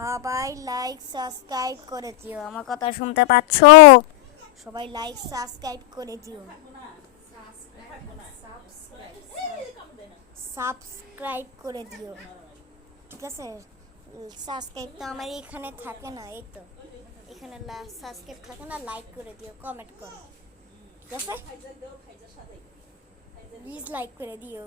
সবাই like subscribe করে দিও। আমার কথা শুনতে পাচ্ছ? সবাই লাইক সাবস্ক্রাইব করে দিও। সাবস্ক্রাইব করে দিও, ঠিক আছে? সাবস্ক্রাইব তো আমার এখানে থাকে না, এই তো এখানে সাবস্ক্রাইব থাকে না। লাইক করে দিও, কমেন্ট করো, ঠিক আছে? প্লিজ লাইক করে দিও।